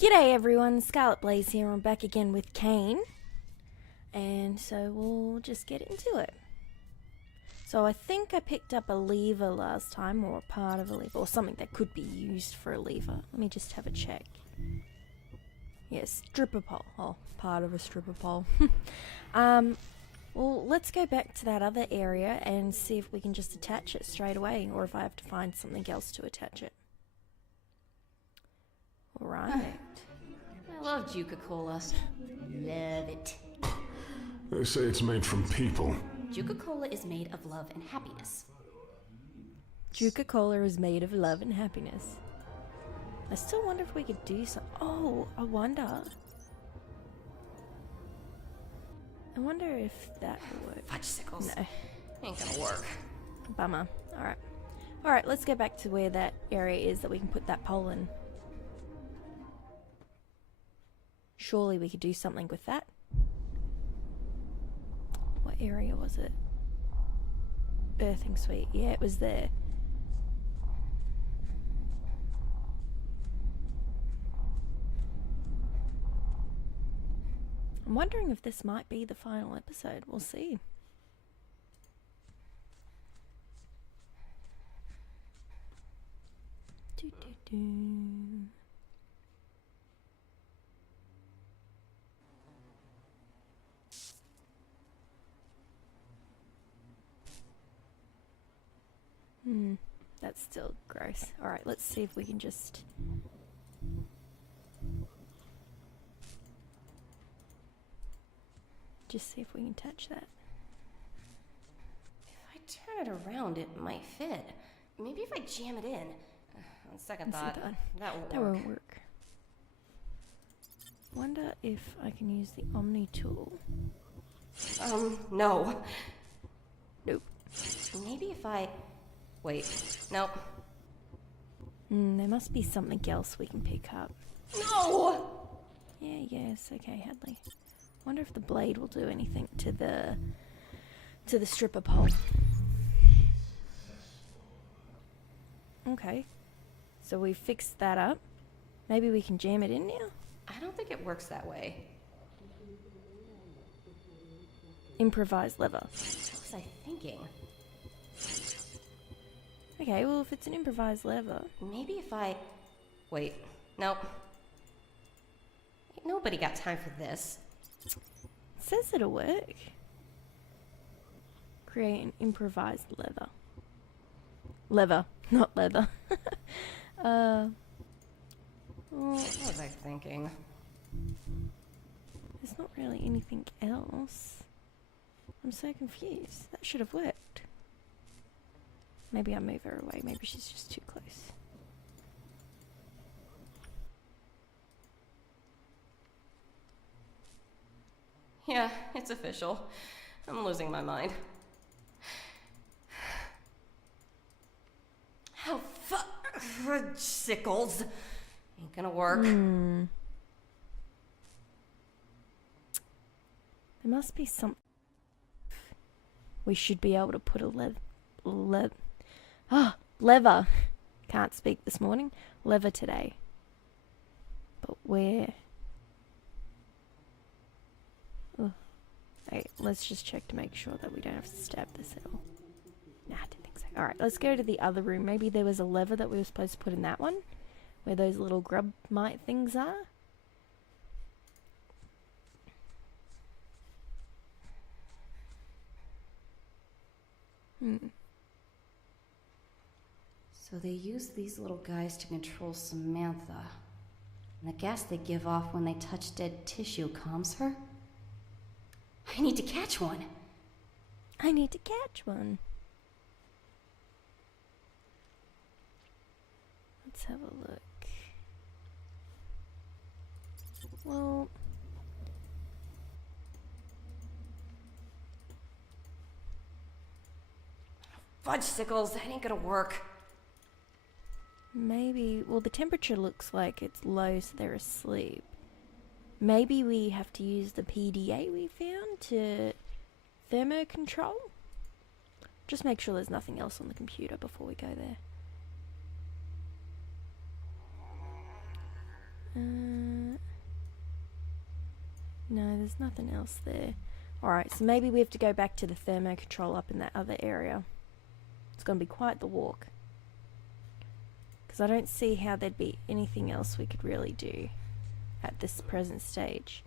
G'day everyone, ScarletBlaze here. I'm back again with Cayne, and so we'll just get into it. So I think I picked up a lever last time, or a part of a lever, or something that could be used for a lever. Let me just have a check. Yes, stripper pole. Oh, part of a stripper pole. Well, let's go back to that other area and see if we can just attach it straight away, or if I have to find something else to attach it. Alright. I love Juca-Cola. Love it. They say it's made from people. Juca-Cola is made of love and happiness. Juca-Cola is made of love and happiness. I still wonder if we could do some. Oh, I wonder if that will work. Fudgesicles. No. Ain't gonna work. Bummer. Alright, let's go back to where that area is that we can put that pole in. Surely we could do something with that. What area was it? Earthing suite. Yeah, it was there. I'm wondering if this might be the final episode. We'll see. That's still gross. Alright, let's see if we can just... see if we can touch that. If I turn it around, it might fit. Maybe if I jam it in. On second thought, that won't work. Wonder if I can use the Omni tool. No. Nope. Maybe if I... Wait, nope. There must be something else we can pick up. No! Yes, okay, Hadley. Wonder if the blade will do anything to the stripper pole. Okay. So we fixed that up. Maybe we can jam it in now? I don't think it works that way. Improvised lever. What was I thinking? Okay, well if it's an improvised lever... Maybe if I... Wait, nope. Ain't nobody got time for this. It says it'll work. Create an improvised lever. Lever, not leather. What was I thinking? There's not really anything else. I'm so confused. That should have worked. Maybe I move her away. Maybe she's just too close. Yeah, it's official. I'm losing my mind. How sickles. Ain't gonna work. There must be some... We should be able to put a lever. Can't speak this morning. Lever today. But where? Okay, let's just check to make sure that we don't have to stab this at all. Nah, I didn't think so. Alright, let's go to the other room. Maybe there was a lever that we were supposed to put in that one, where those little grub mite things are. So they use these little guys to control Samantha. And the gas they give off when they touch dead tissue calms her? I need to catch one. Let's have a look. Well... Fudgesicles, that ain't gonna work. Maybe... Well, the temperature looks like it's low, so they're asleep. Maybe we have to use the PDA we found to thermo control? Just make sure there's nothing else on the computer before we go there. No, there's nothing else there. Alright, so maybe we have to go back to the thermo control up in that other area. It's going to be quite the walk. Because I don't see how there'd be anything else we could really do at this present stage.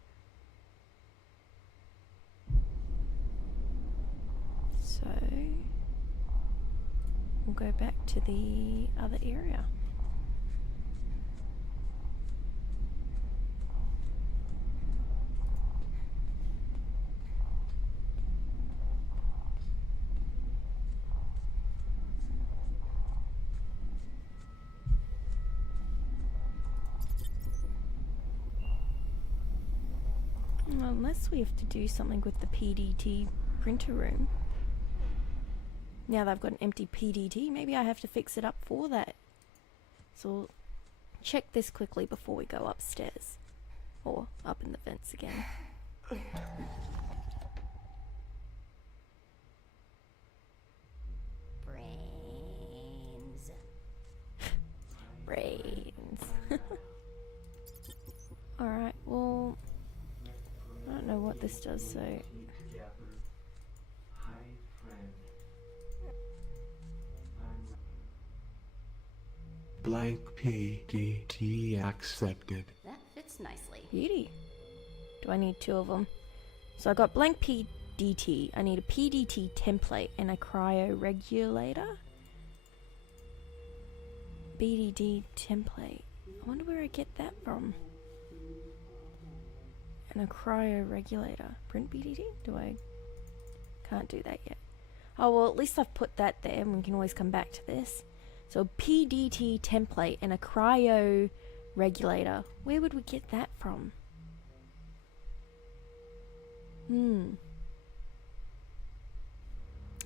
So we'll go back to the other area. Well, unless we have to do something with the PDT printer room. Now that I've got an empty PDT, maybe I have to fix it up for that. So we'll check this quickly before we go upstairs. Or up in the vents again. Brains. Brains. Alright, well, I don't know what this does, so... Blank PDT accepted. That fits nicely. Beauty. Do I need 2 of them? So I got blank PDT. I need a PDT template and a cryo regulator. BDD template. I wonder where I get that from. And a cryo regulator. Print BDD? Do I? Can't do that yet. Oh well, at least I've put that there and we can always come back to this. So PDT template and a cryo regulator. Where would we get that from?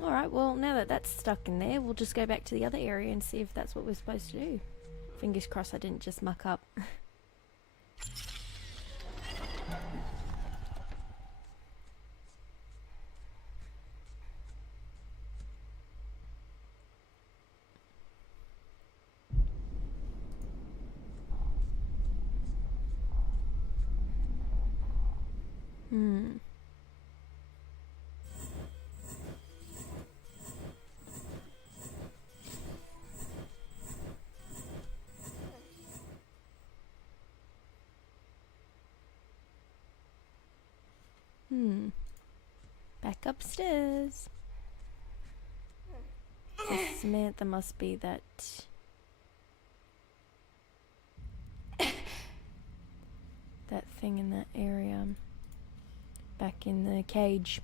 Alright, well now that that's stuck in there, we'll just go back to the other area and see if that's what we're supposed to do. Fingers crossed I didn't just muck up. Back upstairs. So Samantha must be that... that thing in that area. Back in the cage.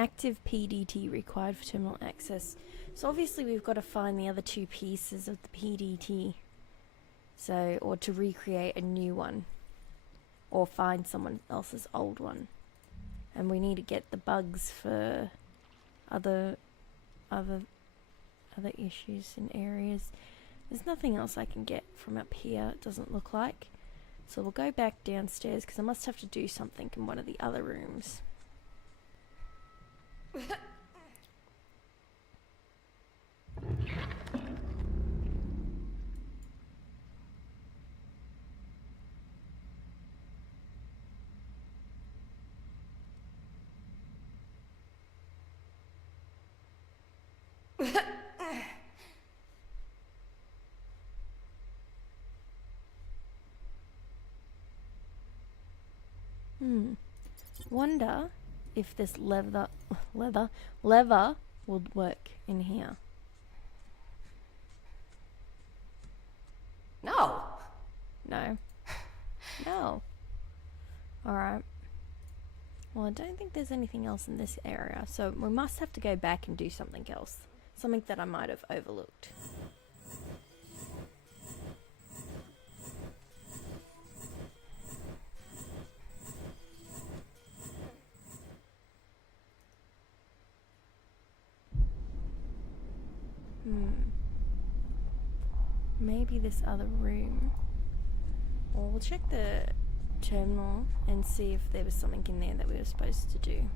Active PDT required for terminal access. So obviously we've got to find the other 2 pieces of the PDT. So, or to recreate a new one. Or find someone else's old one. And we need to get the bugs for other issues and areas. There's nothing else I can get from up here, it doesn't look like. So we'll go back downstairs because I must have to do something in one of the other rooms. Wonder if this lever will work in here. No. No. No. Alright. Well, I don't think there's anything else in this area, so we must have to go back and do something else. Something that I might have overlooked. Maybe this other room Well, we'll check the terminal and see if there was something in there that we were supposed to do.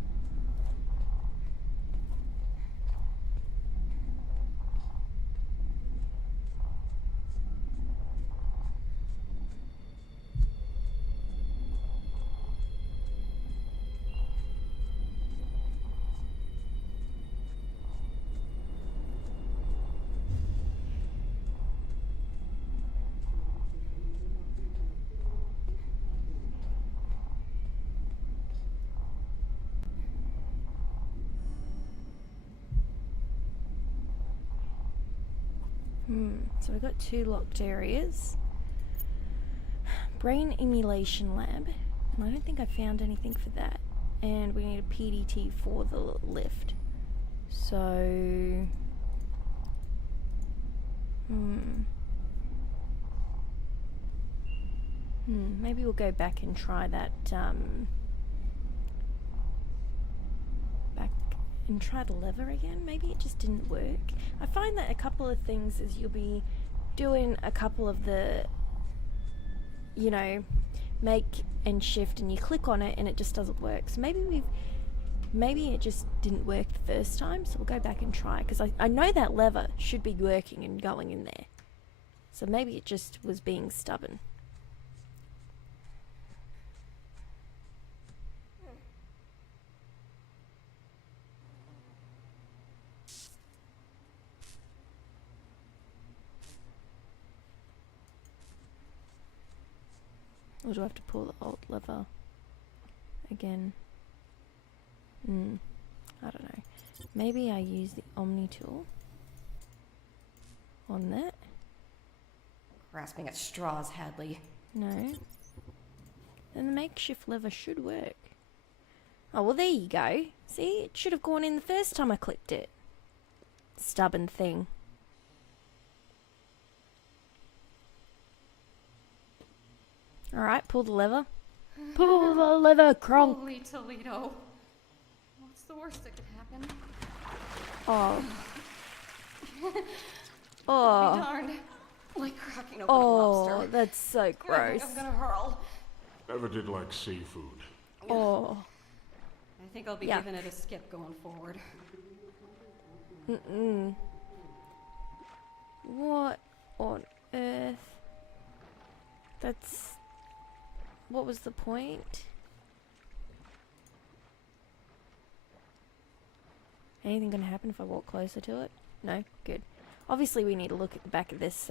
So we've got 2 locked areas. Brain emulation lab. And I don't think I found anything for that. And we need a PDT for the lift. So... maybe we'll go back and try that, back and try the lever again. Maybe it just didn't work. I find that a couple of things is you'll be doing a couple of the, you know, make and shift, and you click on it and it just doesn't work. So maybe it just didn't work the first time, so we'll go back and try, because I know that lever should be working and going in there. So maybe it just was being stubborn. Or do I have to pull the alt lever again? I don't know. Maybe I use the Omni tool on that. Grasping at straws, Hadley. No. Then the makeshift lever should work. Oh, well, there you go. See, it should have gone in the first time I clicked it. Stubborn thing. Alright, pull the lever. Pull the lever, Kronk. Holy Toledo. What's the worst that could happen? Oh. Be Oh. darned. Like cracking open a Oh, lobster. that's so I gross. think I'm gonna hurl. Never did like seafood. Oh. I think I'll be Yeah. giving it a skip going forward. What on earth? That's... What was the point? Anything gonna happen if I walk closer to it? No? Good. Obviously we need to look at the back of this,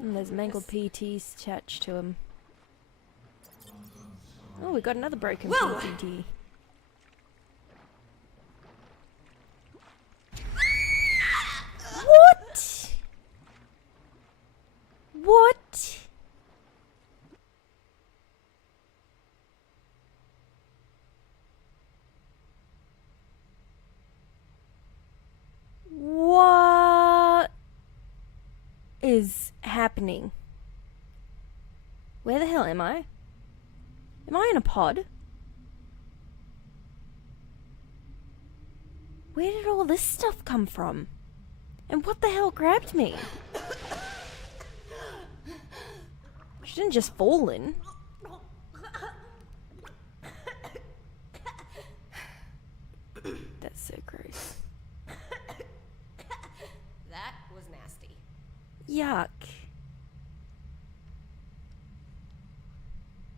there's mangled PTs attached to him. Oh, we got another broken PTT. What? What? What is happening? Where the hell am I? Am I in a pod? Where did all this stuff come from? And what the hell grabbed me? She didn't just fall in. That's so gross. That was nasty. Yuck.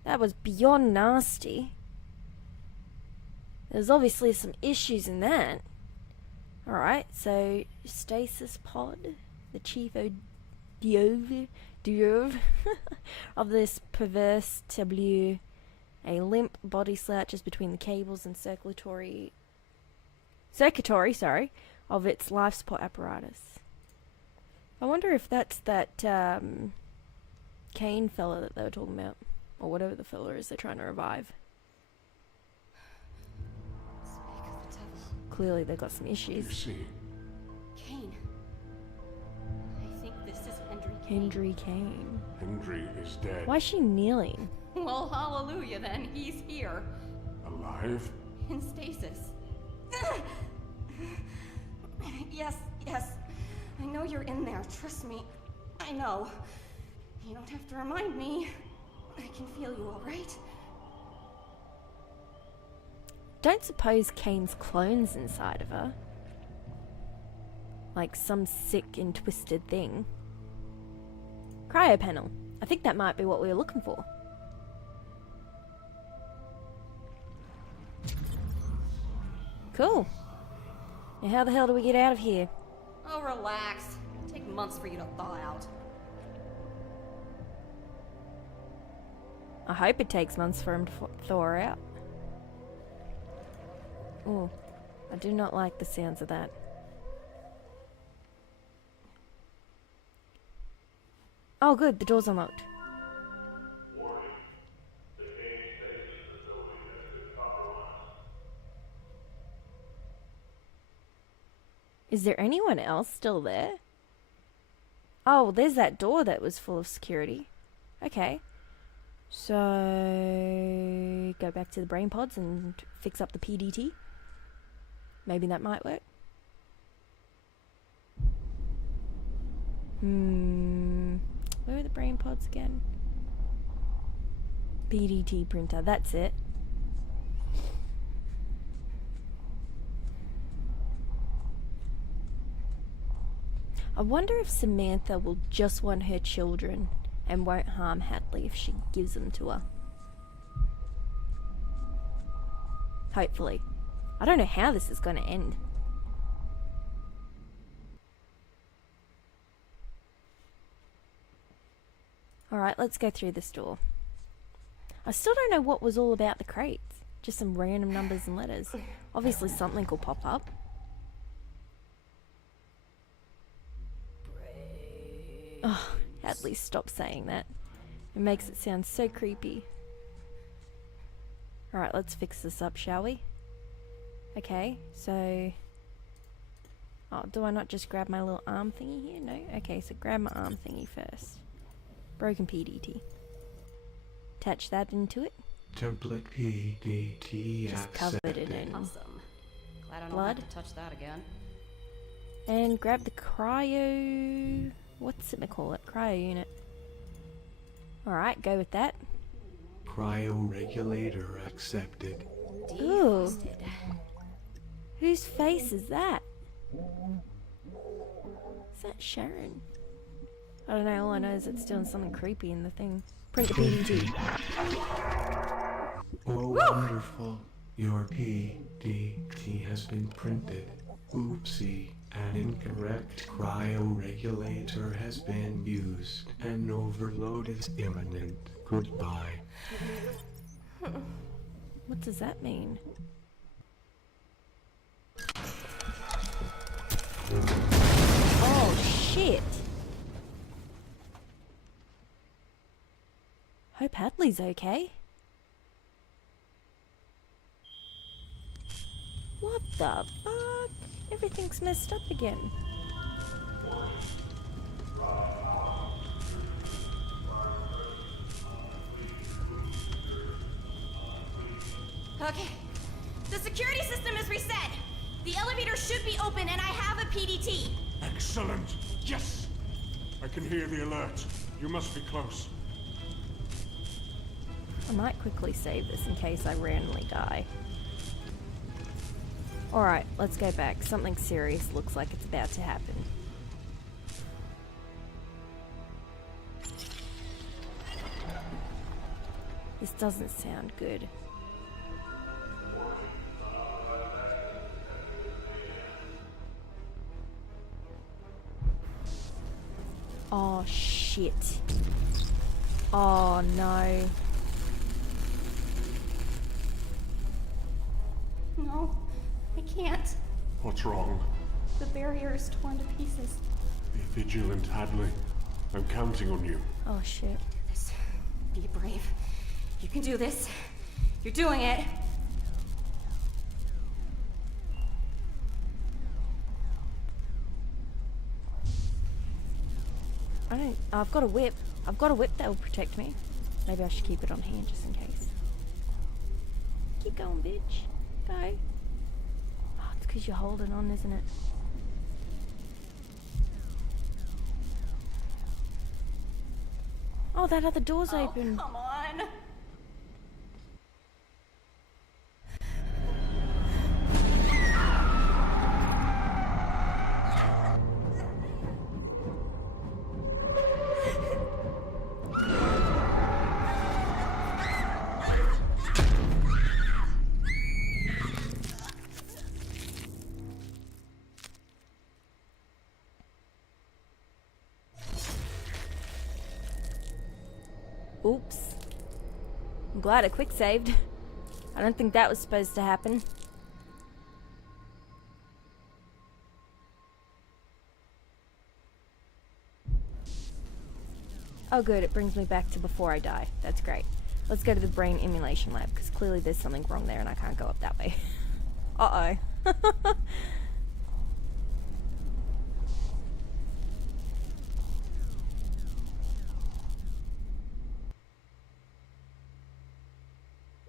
That was beyond nasty. There's obviously some issues in that. Alright, so stasis pod, the chief d'oeuvre of this perverse tableau. A limp body slouches between the cables and circulatory, of its life support apparatus. I wonder if that's that Cayne fella that they were talking about, or whatever the fella is they're trying to revive. Speak of the devil. Clearly they've got some You issues. see, Cayne. I think this is Hendry Cayne. Hendry Cayne. Hendry is dead. Why is she kneeling? Well, hallelujah then. He's here. Alive? In stasis. Yes. I know you're in there. Trust me. I know. You don't have to remind me. I can feel you, all right? Don't suppose Cayne's clone's inside of her? Like some sick and twisted thing. Cryo panel. I think that might be what we were looking for. Cool. Now how the hell do we get out of here? Oh, relax. It'll take months for you to thaw out. I hope it takes months for him to thaw her out. Oh, I do not like the sounds of that. Oh good, the door's unlocked. Is there anyone else still there? Oh, there's that door that was full of security. Okay. So, go back to the brain pods and fix up the PDT. Maybe that might work. Where are the brain pods again? PDT printer, that's it. I wonder if Samantha will just want her children and won't harm Hadley if she gives them to her. Hopefully. I don't know how this is going to end. Alright, let's go through this door. I still don't know what was all about the crates. Just some random numbers and letters. Obviously something will pop up. Oh, Hadley, stop saying that. It makes it sound so creepy. Alright, let's fix this up, shall we? Okay, so... Oh, do I not just grab my little arm thingy here? No? Okay, so grab my arm thingy first. Broken PDT. Attach that into it. Template PDT Just covered it accepted. in Awesome. Glad I don't blood. have to touch that again. And grab the cryo... What's it gonna call it? Cryo unit. Alright, go with that. Cryoregulator accepted. Ooh. Defrosted. Whose face is that? Is that Sharon? I don't know, all I know is it's doing something creepy in the thing. Print the PDT. Oh, wonderful. Your PDT has been printed. Oopsie. An incorrect cryoregulator has been used. An overload is imminent. Goodbye. What does that mean? Oh shit! Hope Hadley's okay. What the fuck? Everything's messed up again. Okay. The security system is reset. The elevator should be open and I have a PDT. Excellent. Yes! I can hear the alert. You must be close. I might quickly save this in case I randomly die. Alright, let's go back. Something serious looks like it's about to happen. This doesn't sound good. Oh shit. Oh no. No, I can't. What's wrong? The barrier is torn to pieces. Be vigilant, Hadley. I'm counting on you. Oh shit. This. Be brave. You can do this. You're doing it. I've got a whip. I've got a whip that will protect me. Maybe I should keep it on hand just in case. Keep going, bitch. Go. Oh, it's because you're holding on, isn't it? Oh, that other door's open. Come on. Oops. I'm glad I quick saved. I don't think that was supposed to happen. Oh good, it brings me back to before I die. That's great. Let's go to the brain emulation lab, because clearly there's something wrong there and I can't go up that way. Uh-oh.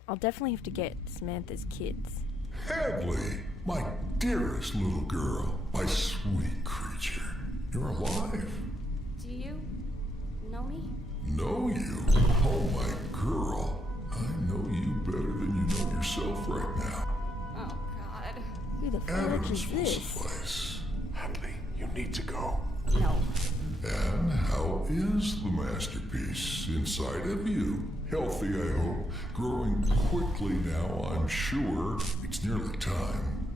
I'll definitely have to get Samantha's kids. Hadley, my dearest little girl, my sweet creature. You're alive. Do you know me? Know you? Oh, my girl. I know you better than you know yourself right now. Oh, God. Who the fuck Adams is will this? suffice. Hadley, you need to go. No. And how is the masterpiece inside of you? Healthy, I hope. Growing quickly now, I'm sure. It's nearly time.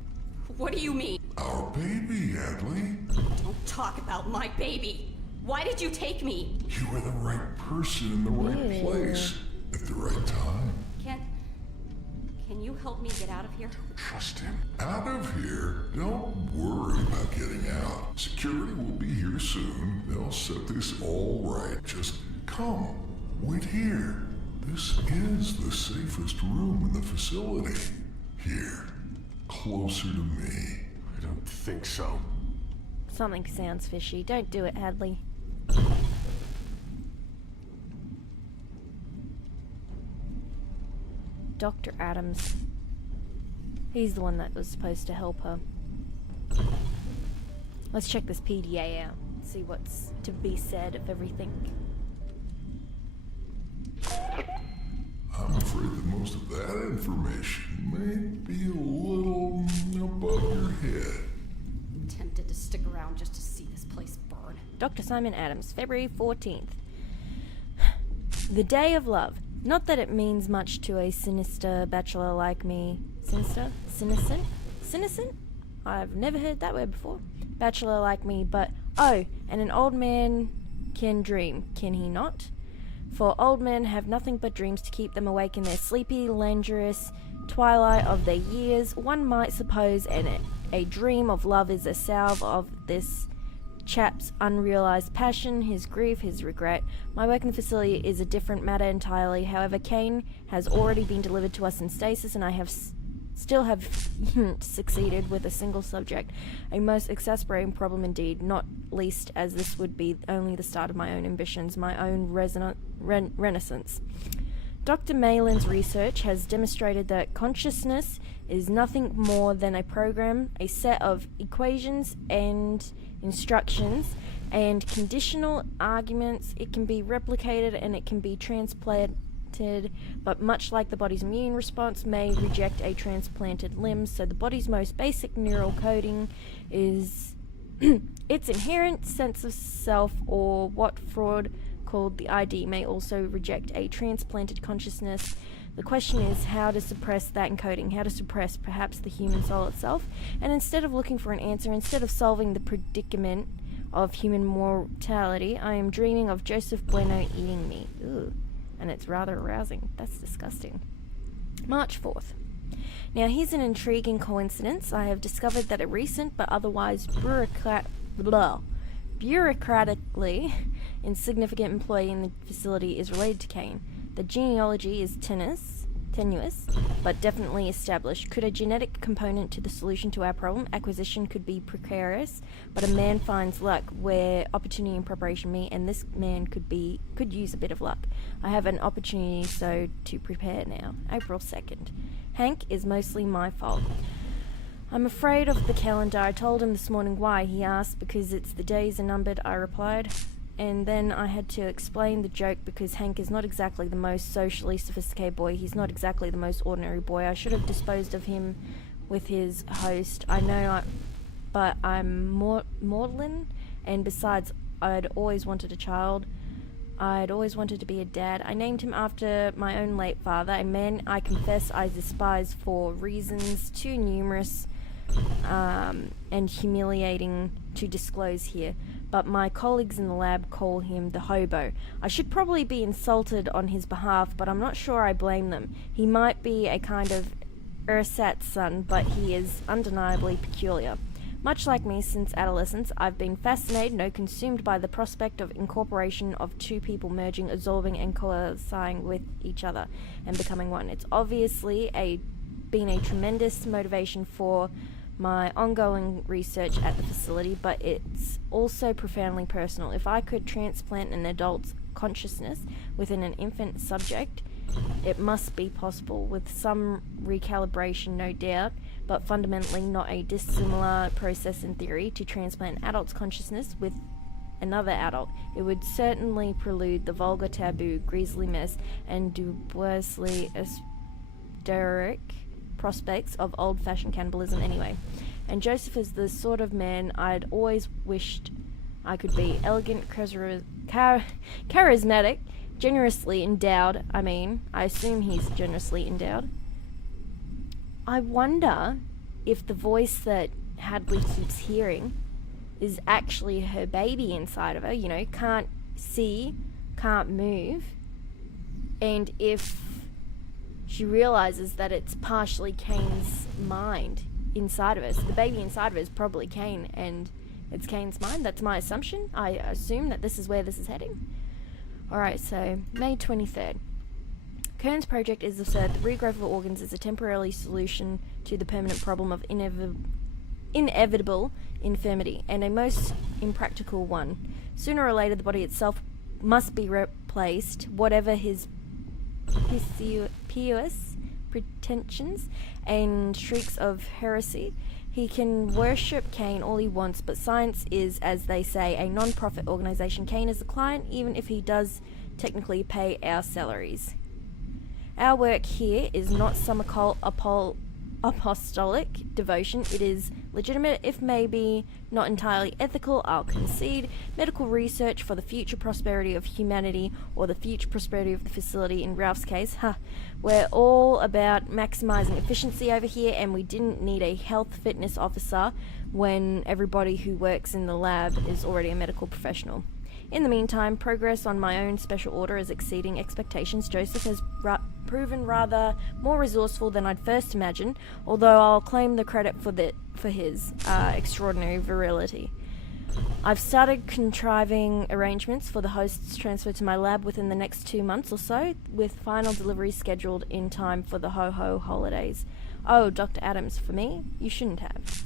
What do you mean? Our baby, Hadley. Don't talk about my baby. Why did you take me? You were the right person in the right Yeah. place at the right time. Can you help me get out of here? Trust him. Out of here? Don't worry about getting out. Security will be here soon. They'll set this all right. Just come. Wait here. This is the safest room in the facility. Here. Closer to me. I don't think so. Something sounds fishy. Don't do it, Hadley. Dr. Adams. He's the one that was supposed to help her. Let's check this PDA out. See what's to be said of everything. I'm afraid that most of that information may be a little above your head. Tempted to stick around just to see this place burn. Dr. Simon Adams, February 14th. The Day of Love. Not that it means much to a sinister bachelor like me. Sinister? Siniscent? Siniscent? I've never heard that word before. Bachelor like me, but oh, and an old man can dream, can he not? For old men have nothing but dreams to keep them awake in their sleepy, languorous twilight of their years. One might suppose a dream of love is a salve of this chap's unrealized passion, his grief, his regret. My work in the facility is a different matter entirely. However, Cayne has already been delivered to us in stasis, and I have still have succeeded with a single subject. A most exasperating problem indeed, not least as this would be only the start of my own ambitions, my own renaissance. Dr. Malin's research has demonstrated that consciousness is nothing more than a program, a set of equations and instructions and conditional arguments. It can be replicated and it can be transplanted, but much like the body's immune response may reject a transplanted limb, so the body's most basic neural coding is its inherent sense of self, or what Freud called the ID, may also reject a transplanted consciousness. The question is how to suppress that encoding, how to suppress perhaps the human soul itself. And instead of looking for an answer, instead of solving the predicament of human mortality, I am dreaming of Joseph Bueno eating me. Ooh, and it's rather arousing. That's disgusting. March 4th. Now here's an intriguing coincidence. I have discovered that a recent but otherwise bureaucratically insignificant employee in the facility is related to Cayne. The genealogy is tenuous, but definitely established. Could a genetic component to the solution to our problem? Acquisition could be precarious, but a man finds luck where opportunity and preparation meet, and this man could use a bit of luck. I have an opportunity, so to prepare now. April 2nd. Hank is mostly my fault. I'm afraid of the calendar. I told him this morning why. He asked, because the days are numbered, I replied. and then I had to explain the joke because Hank is not exactly the most socially sophisticated boy. He's not exactly the most ordinary boy. I should have disposed of him with his host. I know, but I'm maudlin, and besides, I'd always wanted a child. I'd always wanted to be a dad. I named him after my own late father, a man I confess I despise for reasons too numerous and humiliating to disclose here, but my colleagues in the lab call him the hobo. I should probably be insulted on his behalf, but I'm not sure I blame them. He might be a kind of ersatz son, but he is undeniably peculiar. Much like me since adolescence, I've been fascinated, no, consumed by the prospect of incorporation of two people merging, absorbing, and coalescing with each other and becoming one. It's obviously been a tremendous motivation for my ongoing research at the facility, but it's also profoundly personal. If I could transplant an adult's consciousness within an infant subject, it must be possible, with some recalibration no doubt, but fundamentally not a dissimilar process in theory, to transplant an adult's consciousness with another adult. It would certainly prelude the vulgar, taboo, grisly mess, and dubiously esoteric prospects of old-fashioned cannibalism anyway. And Joseph is the sort of man I'd always wished I could be. Elegant, charismatic, generously endowed. I assume he's generously endowed. I wonder if the voice that Hadley keeps hearing is actually her baby inside of her, you know, can't see, can't move, and if she realizes that it's partially Cayne's mind inside of her. So the baby inside of her is probably Cayne, and it's Cayne's mind. That's my assumption. I assume that this is where this is heading. Alright, so May 23rd. Kern's project is absurd. The regrowth of organs is a temporary solution to the permanent problem of inevitable infirmity, and a most impractical one. Sooner or later, the body itself must be replaced, whatever his pious pretensions and shrieks of heresy. He can worship Cayne all he wants, but science is, as they say, a non-profit organization. Cayne is a client, even if he does technically pay our salaries. Our work here is not some occult apostolic devotion. It is legitimate, if maybe not entirely ethical, I'll concede, medical research for the future prosperity of humanity, or the future prosperity of the facility in Ralph's case. We're all about maximizing efficiency over here, and we didn't need a health fitness officer when everybody who works in the lab is already a medical professional. In the meantime, progress on my own special order is exceeding expectations. Joseph has proven rather more resourceful than I'd first imagined, although I'll claim the credit for his extraordinary virility. I've started contriving arrangements for the host's transfer to my lab within the next 2 months or so, with final delivery scheduled in time for the ho-ho holidays. Oh, Dr. Adams, for me? You shouldn't have.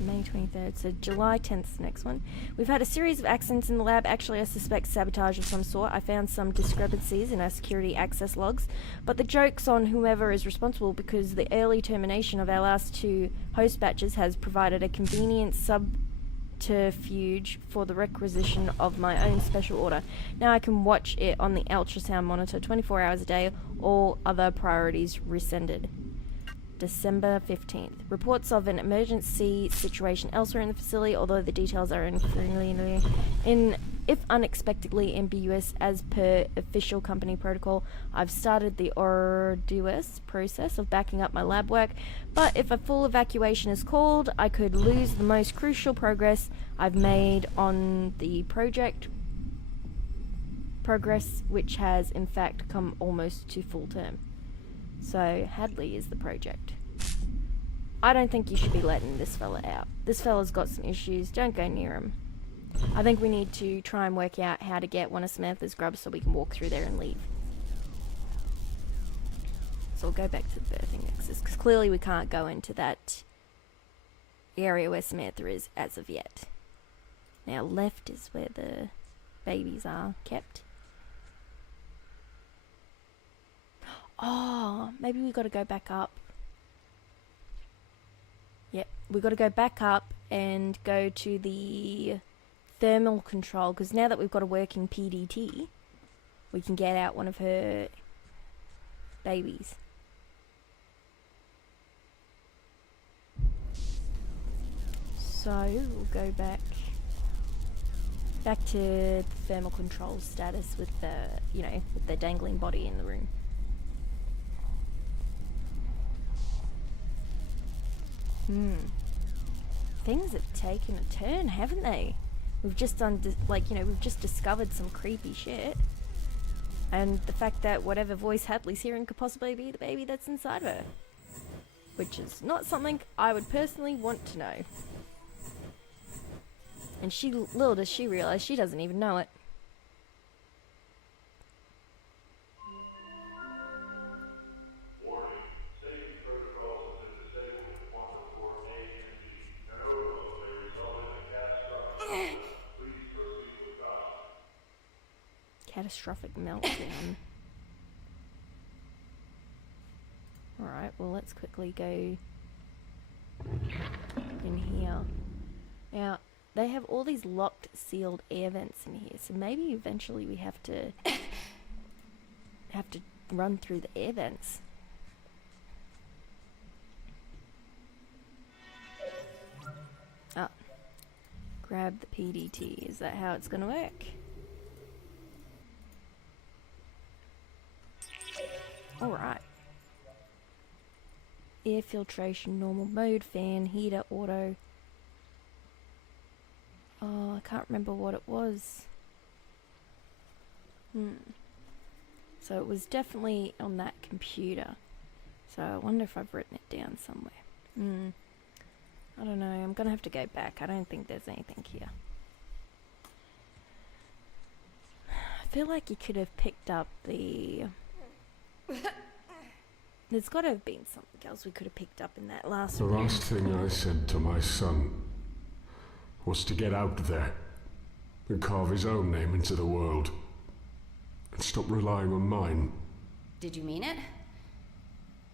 May 23rd, so July 10th, next one. We've had a series of accidents in the lab. Actually, I suspect sabotage of some sort. I found some discrepancies in our security access logs, but the joke's on whoever is responsible, because the early termination of our last 2 host batches has provided a convenient subterfuge for the requisition of my own special order. Now I can watch it on the ultrasound monitor 24 hours a day, all other priorities rescinded. December 15th. Reports of an emergency situation elsewhere in the facility, although the details are if unexpectedly ambiguous as per official company protocol. I've started the arduous process of backing up my lab work, but if a full evacuation is called, I could lose the most crucial progress I've made on the progress which has in fact come almost to full term. So Hadley is the project. I don't think you should be letting this fella out. This fella's got some issues. Don't go near him. I think we need to try and work out how to get one of Samantha's grubs so we can walk through there and leave. So we'll go back to the birthing nexus, because clearly we can't go into that area where Samantha is as of yet. Now left is where the babies are kept. Oh, maybe we got to go back up. Yep, we got to go back up and go to the thermal control, because now that we've got a working PDT, we can get out one of her babies. So we'll go back to the thermal control status with the, you know, with the dangling body in the room. Things have taken a turn, haven't they? We've just we've just discovered some creepy shit. And the fact that whatever voice Hadley's hearing could possibly be the baby that's inside her. Which is not something I would personally want to know. And little does she realize she doesn't even know it. Catastrophic meltdown. Alright, well let's quickly go in here. Now, they have all these locked, sealed air vents in here, so maybe eventually we have to run through the air vents. Ah, grab the PDT. Is that how it's gonna work? Alright. Air filtration, normal mode, fan, heater, auto. Oh, I can't remember what it was. So it was definitely on that computer. So I wonder if I've written it down somewhere. I don't know, I'm gonna have to go back. I don't think there's anything here. I feel like you could have picked up the... There's got to have been something else we could have picked up in that last The room. last thing I said to my son was to get out there and carve his own name into the world and stop relying on mine. Did you mean it?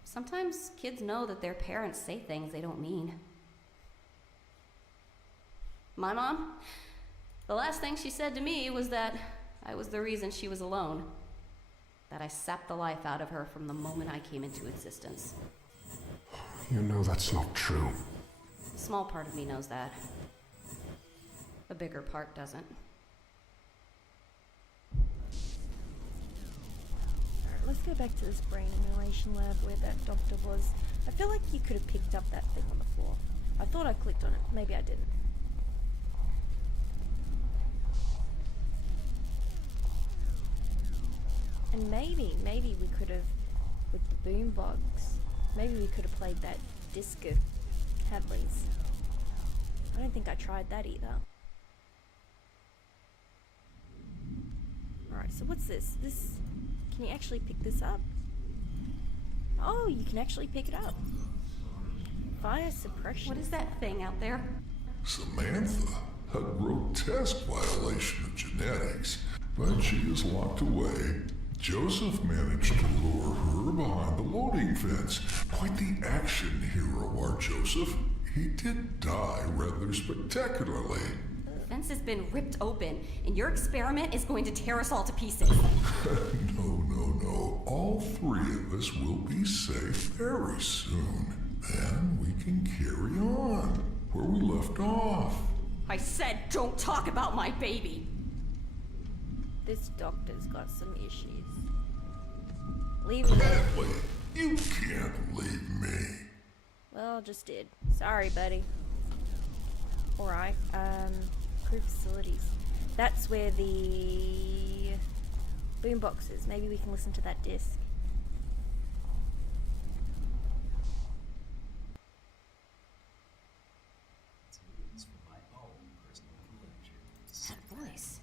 Sometimes kids know that their parents say things they don't mean. My mom, the last thing she said to me was that I was the reason she was alone. That I sapped the life out of her from the moment I came into existence. You know that's not true. A small part of me knows that. The bigger part doesn't. Alright, let's go back to this brain emulation lab where that doctor was. I feel like you could have picked up that thing on the floor. I thought I clicked on it. Maybe I didn't. And maybe we could have, with the boombox, maybe we could have played that disc of Hadley's. I don't think I tried that either. Alright, so what's this? Can you actually pick this up? Oh, you can actually pick it up. Fire suppression. What is that thing out there? Samantha, a grotesque violation of genetics, but she is locked away. Joseph managed to lure her behind the loading fence. Quite the action hero, our Joseph. He did die rather spectacularly. The fence has been ripped open, and your experiment is going to tear us all to pieces. No. All three of us will be safe very soon. Then we can carry on where we left off. I said don't talk about my baby! This doctor's got some issues. Leave him. Hadley, you can't leave me. Well, just did. Sorry, buddy. Alright, crew facilities. That's where the boombox is. Maybe we can listen to that disc. That voice.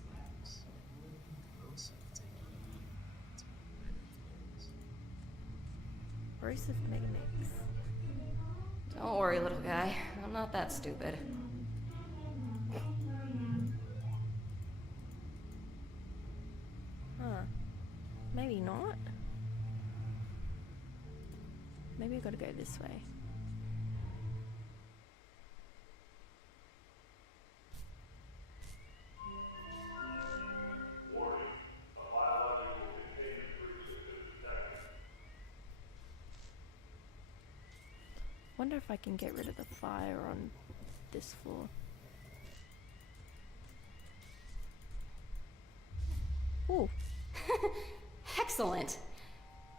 Broseph Megamix. Don't worry, little guy. I'm not that stupid. Huh. Maybe not. Maybe I gotta go this way. wonder if I can get rid of the fire on this floor. Ooh. Excellent.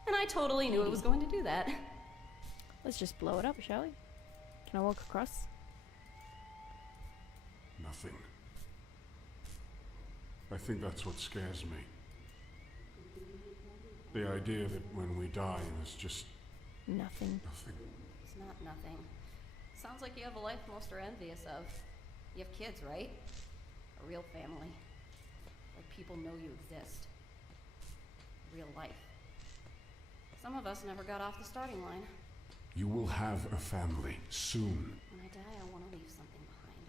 And I totally knew it was going to do that. Let's just blow it up, shall we? Can I walk across? Nothing. I think that's what scares me. The idea that when we die, there's just Nothing. nothing. It's not nothing. Sounds like you have a life most are envious of. You have kids, right? A real family. Like people know you exist. Real life. Some of us never got off the starting line. You will have a family soon. When I die, I want to leave something behind.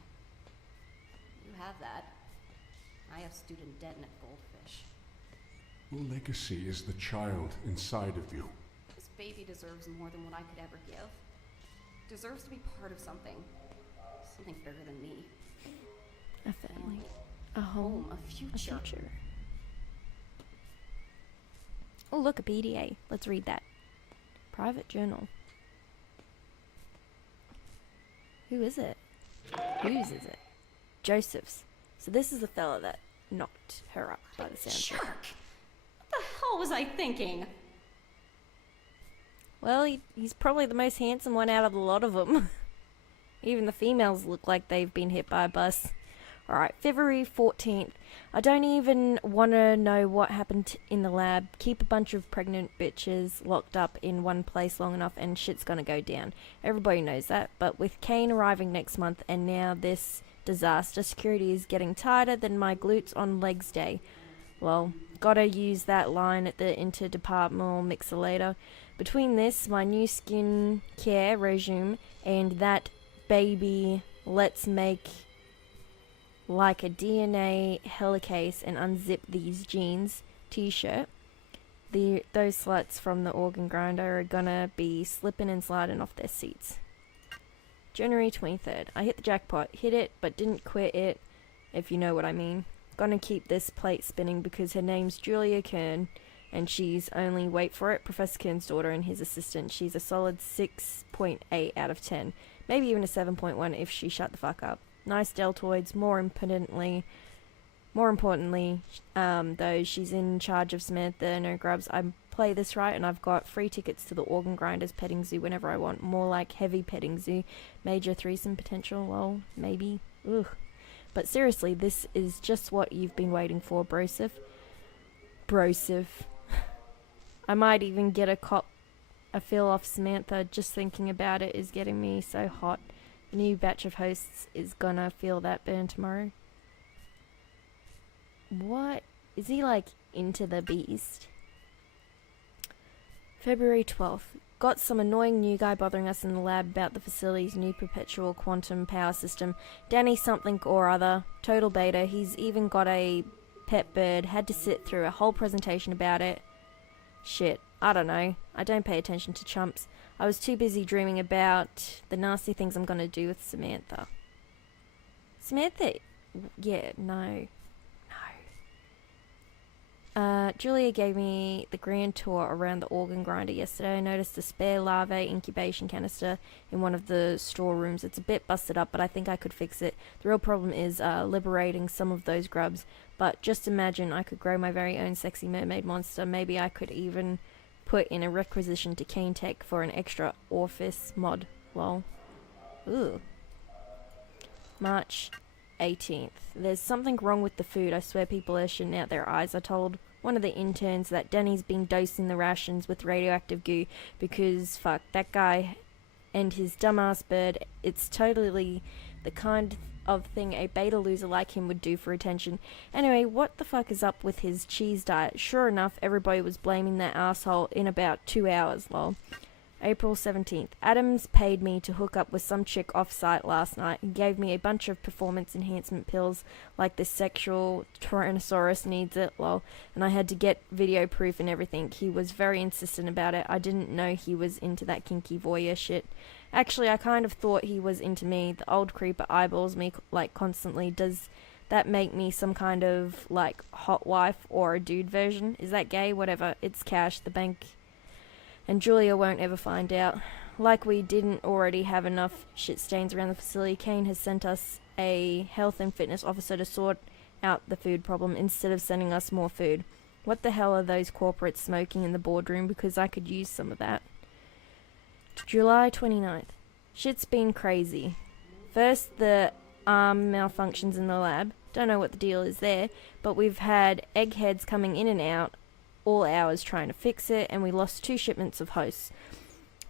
You have that. I have student debt and a goldfish. Your legacy is the child inside of you. This baby deserves more than what I could ever give. Deserves to be part of something. Something bigger than me. A family. A home. A A future. future. Oh, look, a PDA. Let's read that. Private journal. Who is it? Whose is it? Joseph's. So this is the fella that knocked her up by the sound of it. Jerk! What the hell was I thinking? Well, he's probably the most handsome one out of the lot of them. Even the females look like they've been hit by a bus. Alright, February 14th. I don't even want to know what happened in the lab. Keep a bunch of pregnant bitches locked up in one place long enough and shit's gonna go down. Everybody knows that. But with Cayne arriving next month and now this disaster, security is getting tighter than my glutes on legs day. Well, gotta use that line at the interdepartmental mixer later. Between this, my new skin care regime, and that baby let's make like a DNA helicase and unzip these jeans t-shirt, those sluts from the organ grinder are gonna be slipping and sliding off their seats. January 23rd. I hit the jackpot. Hit it, but didn't quit it, if you know what I mean. Gonna keep this plate spinning because her name's Julia Cayne, and she's only, wait for it, Professor Cayne's daughter and his assistant. She's a solid 6.8 out of 10. Maybe even a 7.1 if she shut the fuck up. Nice deltoids. More importantly, though, she's in charge of Samantha. No grubs. I play this right, and I've got free tickets to the organ grinders petting zoo whenever I want. More like heavy petting zoo. Major threesome potential. Well, maybe. Ugh. But seriously, this is just what you've been waiting for, Broseph. I might even get a feel off Samantha. Just thinking about it is getting me so hot. The new batch of hosts is gonna feel that burn tomorrow. What? Is he like into the beast? February 12th. Got some annoying new guy bothering us in the lab about the facility's new perpetual quantum power system. Danny something or other. Total beta. He's even got a pet bird. Had to sit through a whole presentation about it. Shit. I don't know. I don't pay attention to chumps. I was too busy dreaming about the nasty things I'm gonna do with Samantha. Samantha? Yeah, no. Julia gave me the grand tour around the organ grinder yesterday. I noticed a spare larvae incubation canister in one of the storerooms. It's a bit busted up, but I think I could fix it. The real problem is liberating some of those grubs. But just imagine I could grow my very own sexy mermaid monster. Maybe I could even put in a requisition to Cayne Tech for an extra Orphis mod. Lol. Ooh. March 18th. There's something wrong with the food. I swear people are shitting out their eyes. I told one of the interns that Danny's been dosing the rations with radioactive goo because, fuck, that guy and his dumbass bird, it's totally the kind of thing a beta loser like him would do for attention. Anyway, what the fuck is up with his cheese diet? Sure enough, everybody was blaming that asshole in about 2 hours, lol. April 17th. Adams paid me to hook up with some chick off-site last night and gave me a bunch of performance enhancement pills like this sexual Tyrannosaurus needs it, lol. And I had to get video proof and everything. He was very insistent about it. I didn't know he was into that kinky voyeur shit. Actually, I kind of thought he was into me. The old creeper eyeballs me like constantly. Does that make me some kind of like hot wife or a dude version? Is that gay? Whatever. It's cash. The bank and Julia won't ever find out. like we didn't already have enough shit stains around the facility, Cayne has sent us a health and fitness officer to sort out the food problem instead of sending us more food. What the hell are those corporates smoking in the boardroom? Because I could use some of that. July 29th. Shit's been crazy. First, the arm malfunctions in the lab. Don't know what the deal is there, but we've had eggheads coming in and out all hours trying to fix it, and we lost 2 shipments of hosts.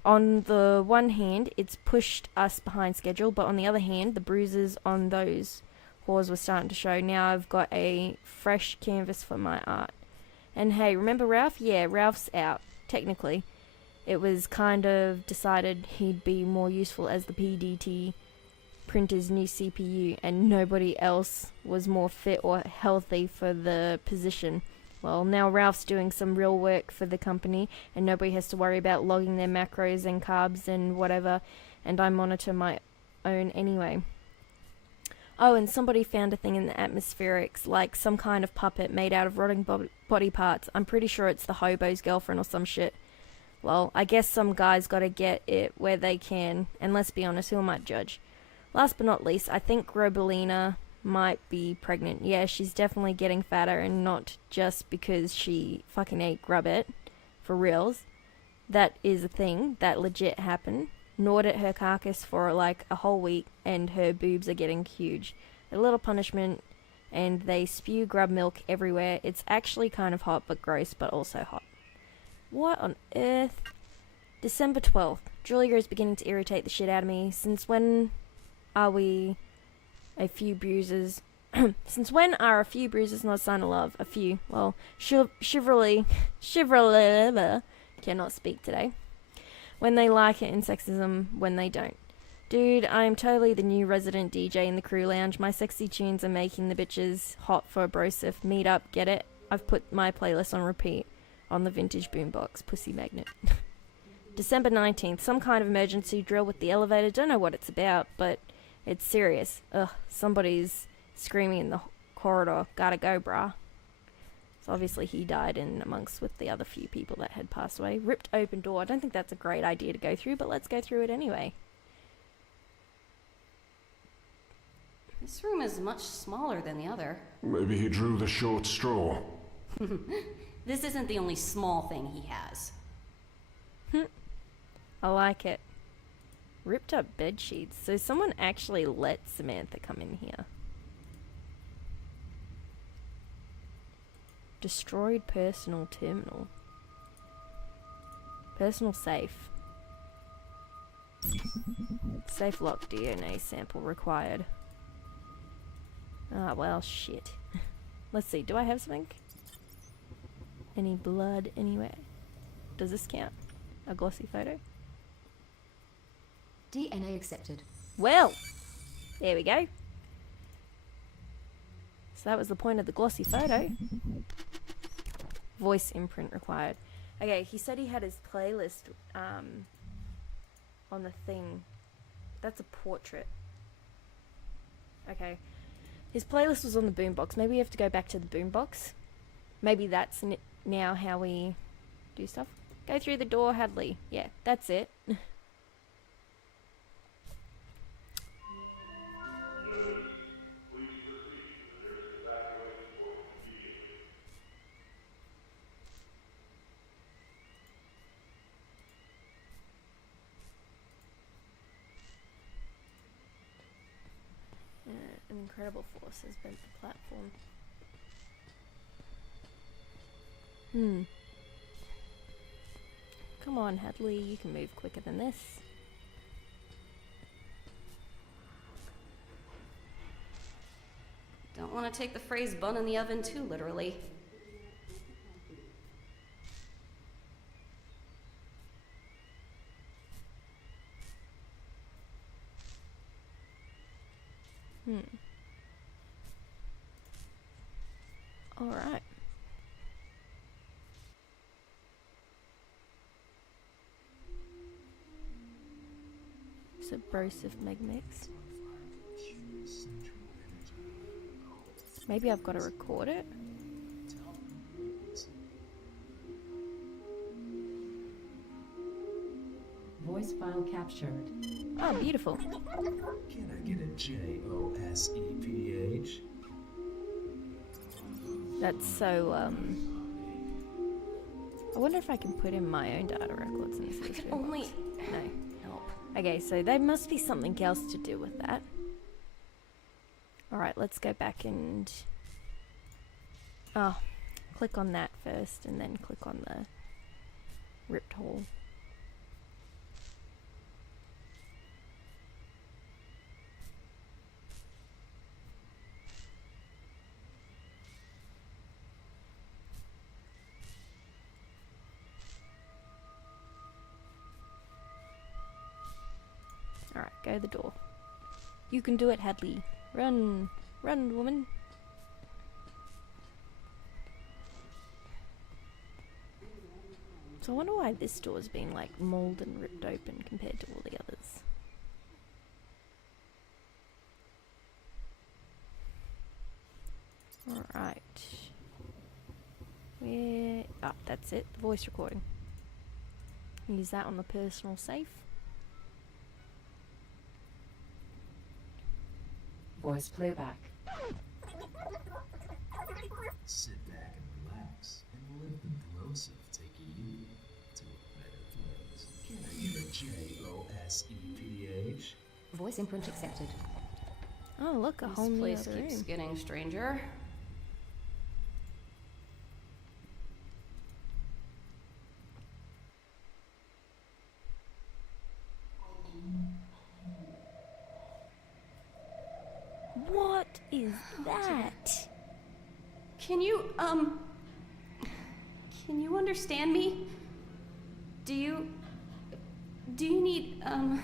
On the one hand, it's pushed us behind schedule, but on the other hand, the bruises on those whores were starting to show. Now I've got a fresh canvas for my art. And hey, remember Ralph? Yeah, Ralph's out, technically. It was kind of decided he'd be more useful as the PDT printer's new CPU, and nobody else was more fit or healthy for the position. Well, now Ralph's doing some real work for the company, and nobody has to worry about logging their macros and carbs and whatever, and I monitor my own anyway. Oh, and somebody found a thing in the atmospherics, like some kind of puppet made out of rotting body parts. I'm pretty sure it's the hobo's girlfriend or some shit. Well, I guess some guys gotta get it where they can, and let's be honest, who am I to judge? Last but not least, I think Robelina might be pregnant. Yeah, she's definitely getting fatter, and not just because she fucking ate grubbit. For reals. That is a thing that legit happened. Gnawed at her carcass for like a whole week, and her boobs are getting huge. A little punishment, and they spew grub milk everywhere. It's actually kind of hot, but gross, but also hot. What on earth? December 12th. Julia is beginning to irritate the shit out of me. Since when are we a few bruises? Since when are a few bruises not a sign of love? A few. Well, chivalry cannot speak today. When they like it, and sexism when they don't. Dude, I am totally the new resident DJ in the crew lounge. My sexy tunes are making the bitches hot for a brosif. Meet up, get it? I've put my playlist on repeat on the vintage boombox. Pussy magnet. December 19th. Some kind of emergency drill with the elevator. Don't know what it's about, but it's serious. Ugh, somebody's screaming in the corridor. Gotta go, brah. So obviously he died in amongst with the other few people that had passed away. Ripped open door. I don't think that's a great idea to go through, but let's go through it anyway. This room is much smaller than the other. Maybe he drew the short straw. This isn't the only small thing he has. I like it. Ripped up bed sheets. So someone actually let Samantha come in here. Destroyed personal terminal. Personal safe. Safe lock DNA sample required. Ah, well, shit. Let's see, do I have something? Any blood anywhere? Does this count? A glossy photo? DNA accepted. Well, there we go. So that was the point of the glossy photo. Voice imprint required. Okay, he said he had his playlist on the thing. That's a portrait. Okay. His playlist was on the boombox. Maybe we have to go back to the boombox. Maybe that's now how we do stuff. Go through the door, Hadley. Yeah, that's it. An incredible force has bent the platform. Come on, Hadley, you can move quicker than this. Don't want to take the phrase bun in the oven too literally. Alright. So brosif meg mix. Maybe I've got to record it. Voice file captured. Oh, beautiful. Can I get a JOSEPH? That's so, I wonder if I can put in my own data records in this. I could only No. help. Okay, so there must be something else to do with that. Alright, let's go back and... Oh, click on that first and then click on the ripped hole. Alright, go to the door. You can do it, Hadley. Run! Run, woman! So I wonder why this door's been like mauled and ripped open compared to all the others. Alright. Where... Ah, that's it. The voice recording. Use that on the personal safe. Voice playback. Sit back and relax, and let the Broseph take you to a better place. Can I get a JOSEPH? Voice input accepted. Oh, look, a whole This new place other keeps room. getting stranger. What is that? Can you understand me? Do you need, at a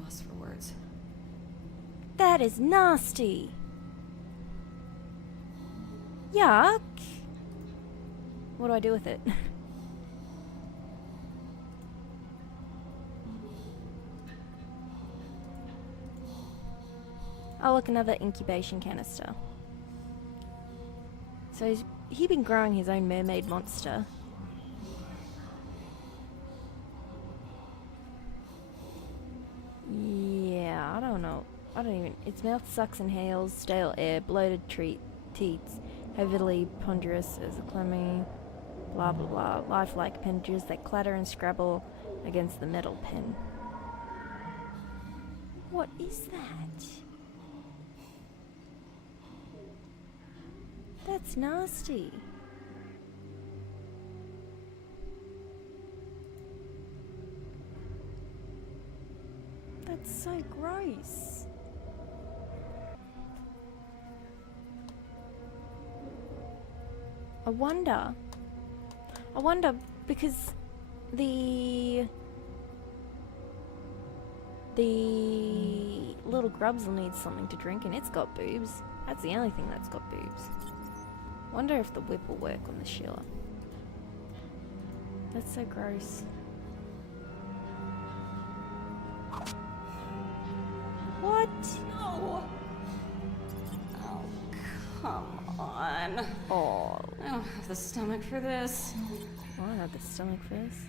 loss for words. That is nasty. Yuck. What do I do with it? Oh, look, another incubation canister. So he's been growing his own mermaid monster. Yeah, I don't know. I don't even... Its mouth sucks and inhales stale air, bloated teats, heavily ponderous as a clammy, blah blah blah, lifelike appendages that clatter and scrabble against the metal pen. What is that? That's nasty. That's so gross. I wonder because the little grubs will need something to drink and it's got boobs. That's the only thing that's got boobs. Wonder if the whip will work on the Sheila. That's so gross. What? No! Oh, come on. Oh, I don't have the stomach for this. I don't have the stomach for this.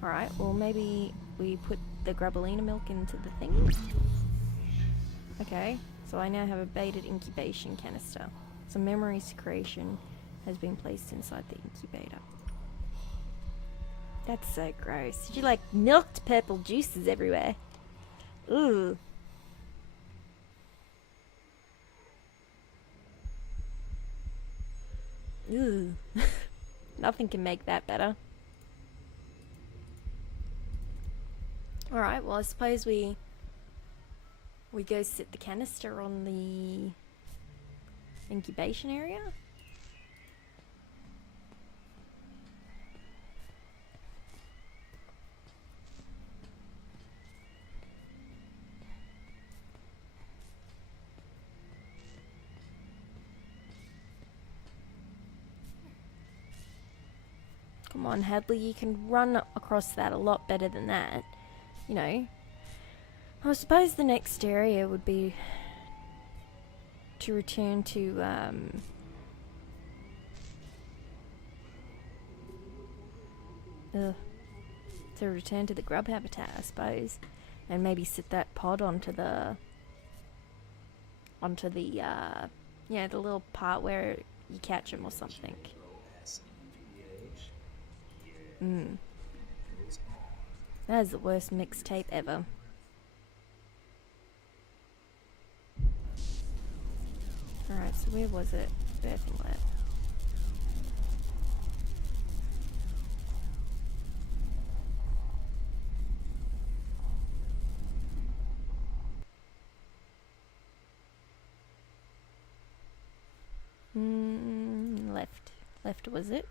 Alright, well maybe we put the grubelina milk into the thing. Okay, so I now have a baited incubation canister. Some memory secretion has been placed inside the incubator. That's so gross. Did you like milked purple juices everywhere? Ooh. Ooh. Nothing can make that better. Alright, well I suppose we go sit the canister on the incubation area. Come on, Hadley, you can run across that a lot better than that. You know, I suppose the next area would be to return to, Ugh. To return to the grub habitat, I suppose. And maybe sit that pod onto the yeah, the little part where you catch them or something. That is the worst mixtape ever. Alright, so where was it? Birthing lab. Left. Left was it?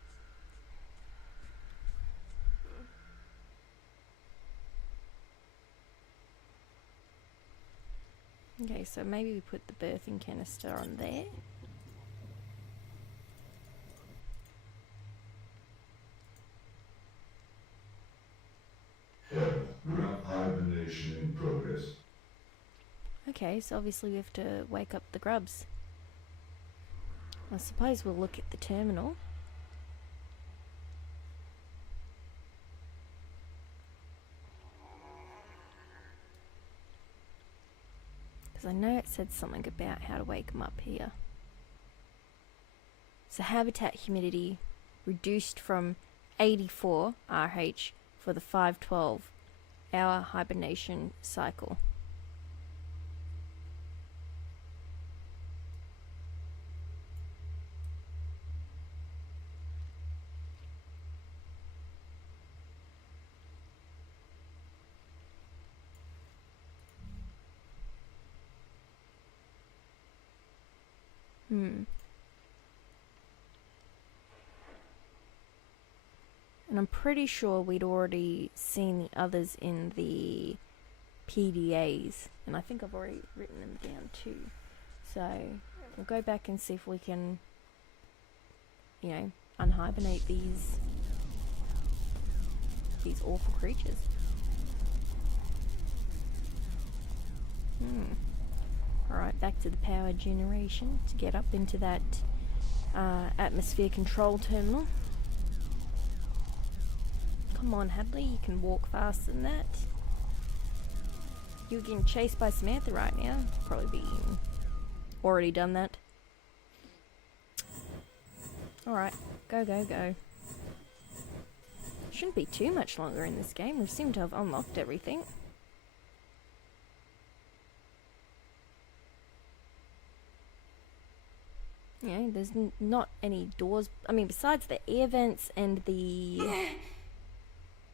Okay, so maybe we put the birthing canister on there. Hibernation in progress. Okay, so obviously we have to wake up the grubs. I suppose we'll look at the terminal. Because I know it said something about how to wake them up here. So habitat humidity reduced from 84 RH for the 5-12-hour hibernation cycle. And I'm pretty sure we'd already seen the others in the PDAs, and I think I've already written them down too. So we'll go back and see if we can, you know, unhibernate these awful creatures. Alright, back to the power generation to get up into that atmosphere control terminal. Come on, Hadley, you can walk faster than that. You're getting chased by Samantha right now. Probably be already done that. Alright, go, go, go. Shouldn't be too much longer in this game. We seem to have unlocked everything. You know, there's not any doors. I mean, besides the air vents and the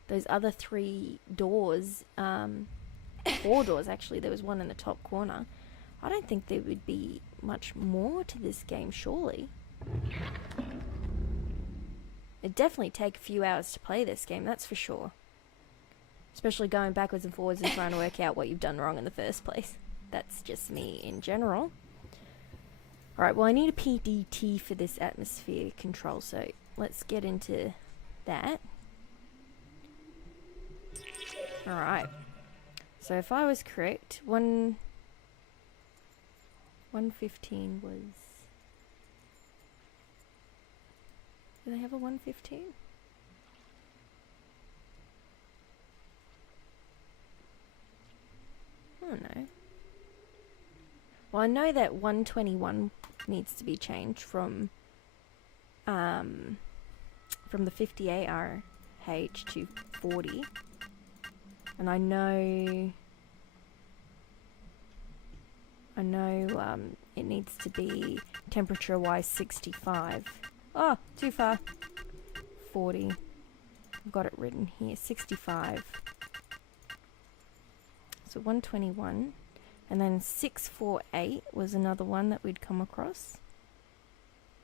those other 3 doors, 4 doors actually. There was one in the top corner. I don't think there would be much more to this game, surely. It'd definitely take a few hours to play this game, that's for sure. Especially going backwards and forwards and trying to work out what you've done wrong in the first place. That's just me in general. Alright, well I need a PDT for this atmosphere control, so let's get into that. Alright. So if I was correct, 115 was... Do they have a 115? I don't know. Well, I know that 121 needs to be changed from the 58 RH to 40. And I know it needs to be temperature-wise 65. Oh, too far. 40. I've got it written here. 65. So 121. And then 648 was another one that we'd come across.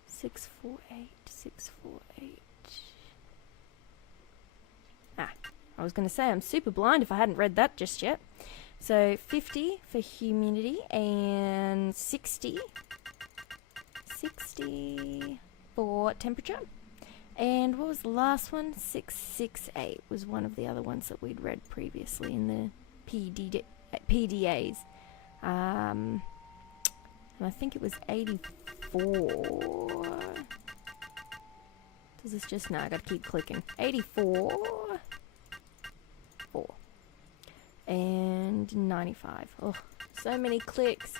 648, 648. Ah, I was going to say I'm super blind if I hadn't read that just yet. So 50 for humidity and 60 for temperature. And what was the last one? 668 was one of the other ones that we'd read previously in the PDAs. And I think it was 84. Is this just... No, I gotta keep clicking. 84. 4. And 95. Oh, so many clicks.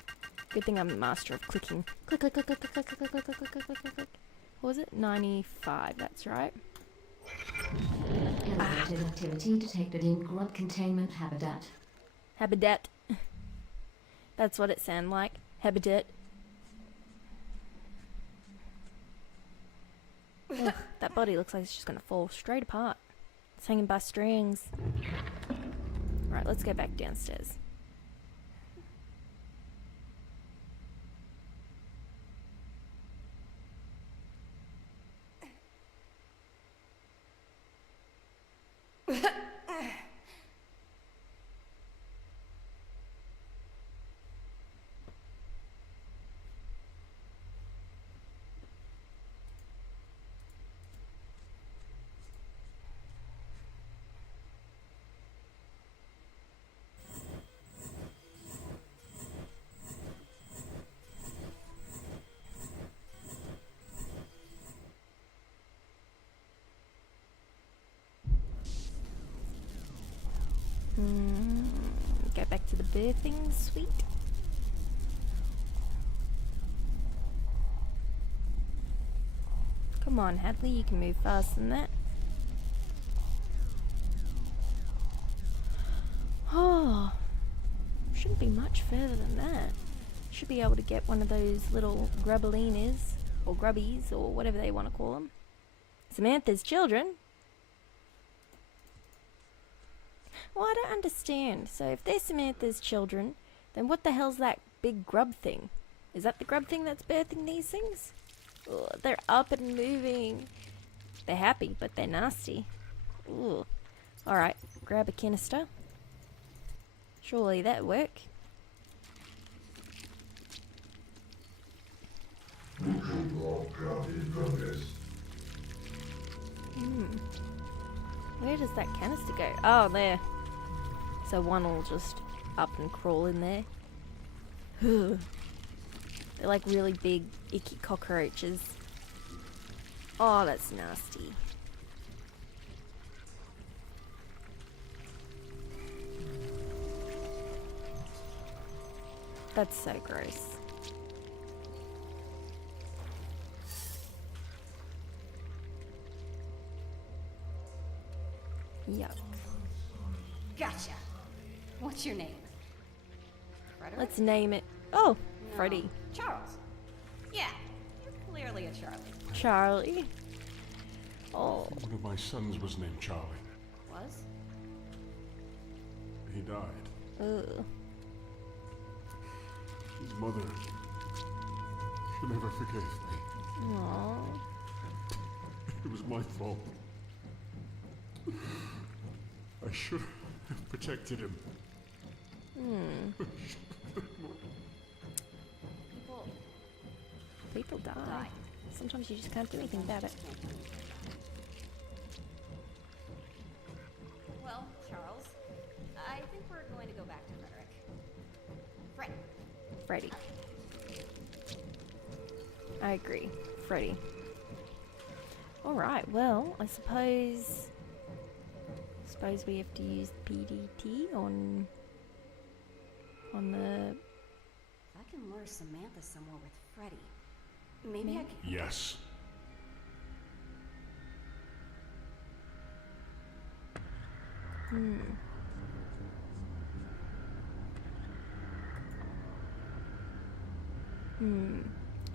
Good thing I'm a master of clicking. Click, click, click, click, click, click, click, click, click, click, click, click, click. What was it? 95, that's right. Elevated activity detected in grub containment habitat. Habitat. That's what it sounded like. Habitat. Ugh, that body looks like it's just gonna fall straight apart. It's hanging by strings. Right, let's go back downstairs. Go back to the birthing suite. Come on, Hadley, you can move faster than that. Oh, shouldn't be much further than that. Should be able to get one of those little grubbalinas, or grubbies, or whatever they want to call them. Samantha's children. Well, I don't understand. So if they're Samantha's children, then what the hell's that big grub thing? Is that the grub thing that's birthing these things? Ugh, they're up and moving. They're happy, but they're nasty. Ugh. Alright, grab a canister. Surely that'll work. Where does that canister go? Oh, there. So one will just up and crawl in there. They're like really big, icky cockroaches. Oh, that's nasty. That's so gross. Yuck. Gotcha. What's your name? Frederick? Let's name it. Oh, No. Freddy. Charles. Yeah, you're clearly a Charlie. Charlie. Oh. One of my sons was named Charlie. Was? He died. Ugh. His mother, she never forgave me. Aww. It was my fault. I should have protected him. People die. Sometimes you just can't do anything about it. Well, Charles, I think we're going to go back to Frederick. Freddy. I agree. Freddy. Alright, well, I suppose we have to use PDT on the... If I can lure Samantha somewhere with Freddy, maybe I can... Yes.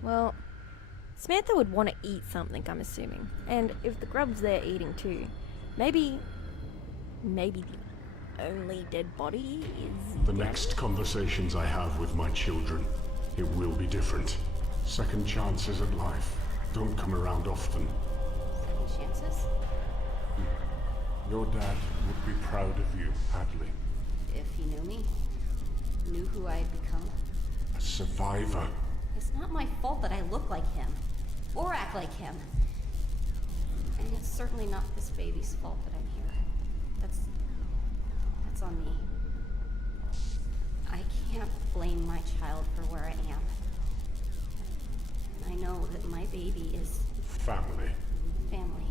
Well, Samantha would want to eat something, I'm assuming. And if the grub's there eating too, maybe the only dead body is... The next conversations I have with my children, it will be different. Second chances at life don't come around often. Second chances? Your dad would be proud of you, Hadley. If he knew me, knew who I had become. A survivor. It's not my fault that I look like him, or act like him. And it's certainly not this baby's fault that I'm here. That's on me. I can't blame my child for where I am. And I know that my baby is... Family. family.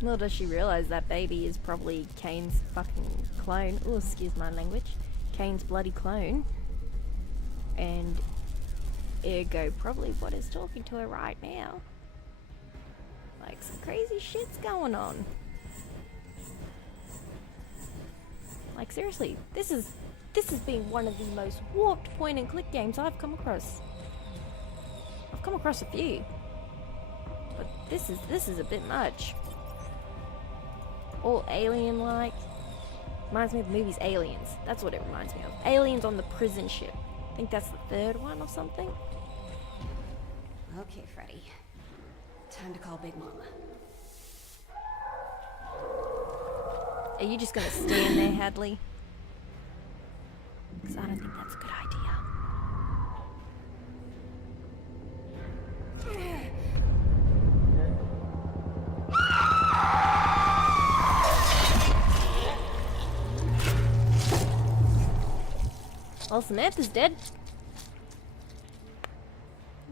Little does she realize that baby is probably Cayne's fucking clone. Oh, excuse my language. Cayne's bloody clone. And ergo probably what is talking to her right now. Like some crazy shit's going on. Like seriously, this has been one of the most warped point and click games I've come across. I've come across a few. But this is a bit much. All alien-like. Reminds me of the movie's Aliens. That's what it reminds me of. Aliens on the prison ship. I think that's the third one or something. Okay, Freddy. Time to call Big Mama. Are you just gonna stand there, Hadley? Because I don't think that's a good idea. Well, Samantha's dead.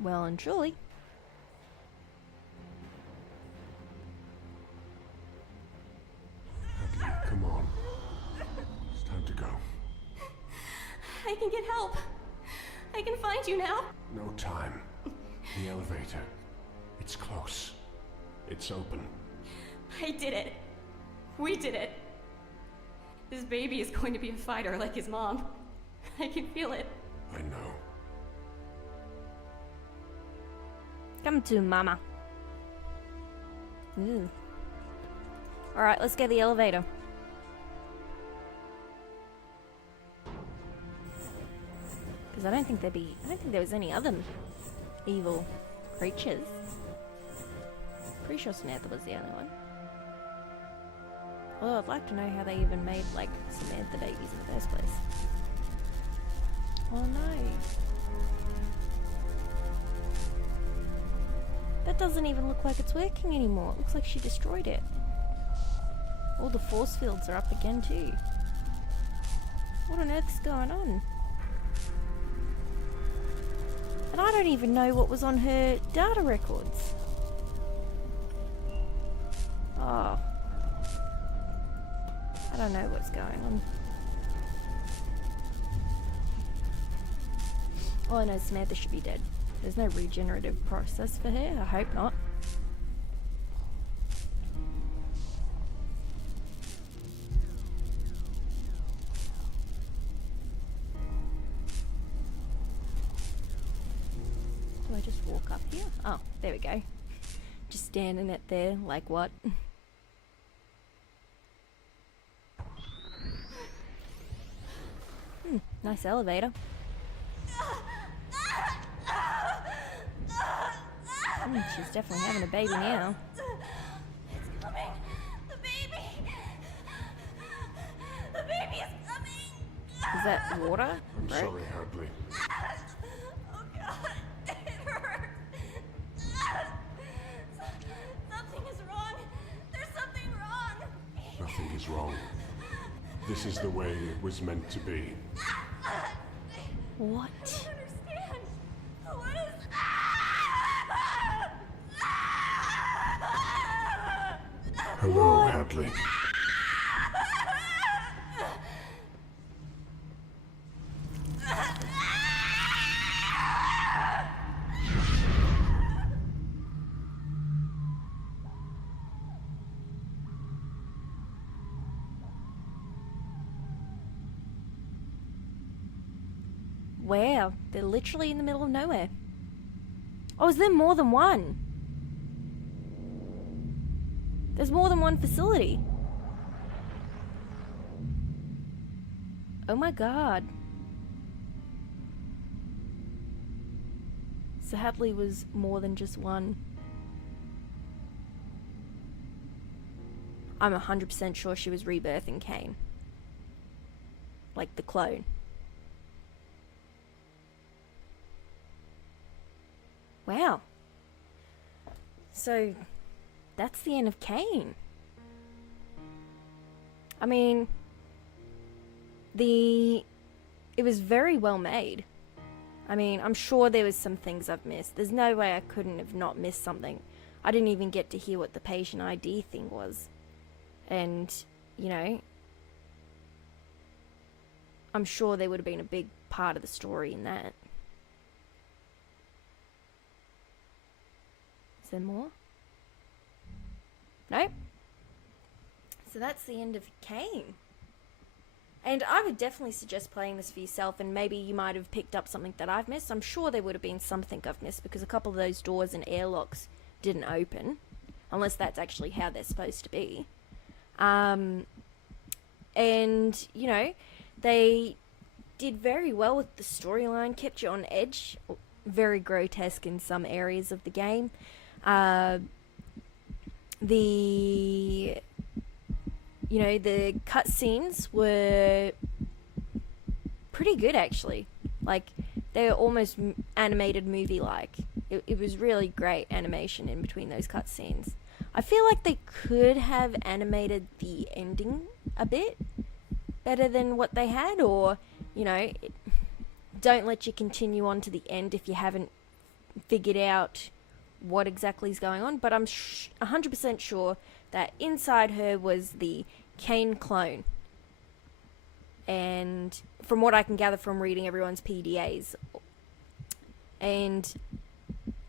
Well and truly. Hadley, come on. It's time to go. I can get help. I can find you now. No time. The elevator. It's close. It's open. I did it. We did it. This baby is going to be a fighter like his mom. I can feel it. I know. Come to Mama. Ooh. Alright, let's get the elevator. Because I don't think there was any other evil creatures. Pretty sure Samantha was the only one. Well, I'd like to know how they even made, like, Samantha babies in the first place. Oh no. That doesn't even look like it's working anymore. It looks like she destroyed it. All the force fields are up again too. What on earth's going on? And I don't even know what was on her data records. Oh. I don't know what's going on. All I know is Samantha should be dead. There's no regenerative process for her. I hope not. Do I just walk up here? Oh, there we go. Just standing it there, like what? Nice elevator. She's definitely having a baby now. It's coming. The baby. The baby is coming. Is that water? I'm sorry, Hadley. Oh God, it hurts. Something is wrong. There's something wrong. Nothing is wrong. This is the way it was meant to be. What? I don't understand. What is... Hello, Hadley. Wow, they're literally in the middle of nowhere. Oh, is there more than one? There's more than one facility. Oh my god. So Hadley was more than just one. I'm 100% sure she was rebirthing Cayne. Like the clone. Wow. So, that's the end of Cayne. I mean, it was very well made. I mean, I'm sure there was some things I've missed. There's no way I couldn't have not missed something. I didn't even get to hear what the patient ID thing was. And, you know, I'm sure there would have been a big part of the story in that. Is there more? Nope. So that's the end of Cayne. And I would definitely suggest playing this for yourself, and maybe you might have picked up something that I've missed. I'm sure there would have been something I've missed, because a couple of those doors and airlocks didn't open, unless that's actually how they're supposed to be. And, you know, they did very well with the storyline, kept you on edge, very grotesque in some areas of the game. You know, the cutscenes were pretty good, actually. Like, they were almost animated movie-like. It was really great animation in between those cutscenes. I feel like they could have animated the ending a bit better than what they had, or, you know, don't let you continue on to the end if you haven't figured out what exactly is going on. But I'm 100% sure that inside her was the Cayne clone. And from what I can gather from reading everyone's PDAs. And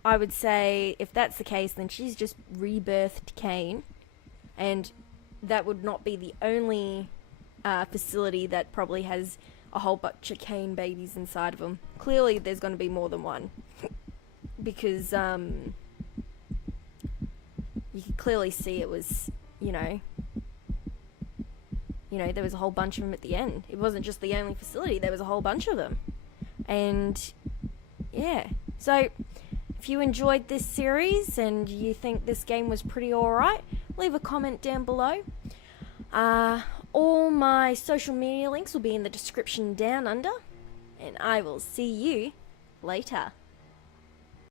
I would say if that's the case, then she's just rebirthed Cayne. And that would not be the only facility that probably has a whole bunch of Cayne babies inside of them. Clearly there's going to be more than one. Because you could clearly see it was, you know, there was a whole bunch of them at the end. It wasn't just the only facility, there was a whole bunch of them. And, yeah. So, if you enjoyed this series and you think this game was pretty alright, leave a comment down below. All my social media links will be in the description down under. And I will see you later.